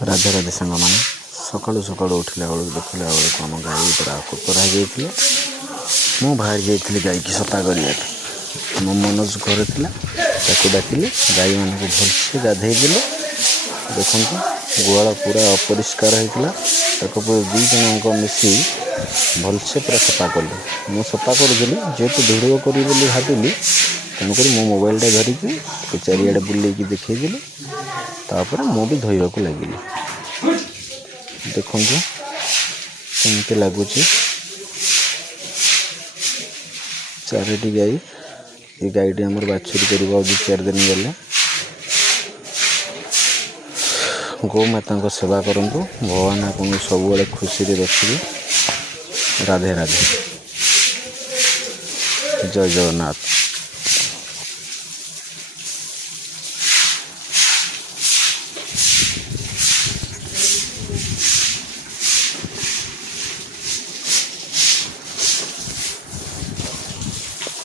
राधे राधे सांग मैंने सकालू सकालू उठला बेलू देखला बेलू आम गाई पूरा कोतरा हो मु बाहर जाइली गाई की सफा करा मो मनोज घर था डाकिली गाई मान भलसे गाधे देले देखु गुआल पूरा अपरिष्कार होता दी जन मिसी भलसे पूरा सफा कले मुझे सफा करी जेहेतु भिडियो करी भाविली तेणुक मो मोबाइलटा धरिकी चारिआडे बुलेकी देखली तापर मु भी धोइबा लगिली देखु केमती लगुच चारोटी गाई ये गाईटी आमर बाछुरी कर 2-4 दिन गले गौमाता सेवा करूँ भगवान आपको सब खुशी रखिए राधे राधे जय जगन्नाथ।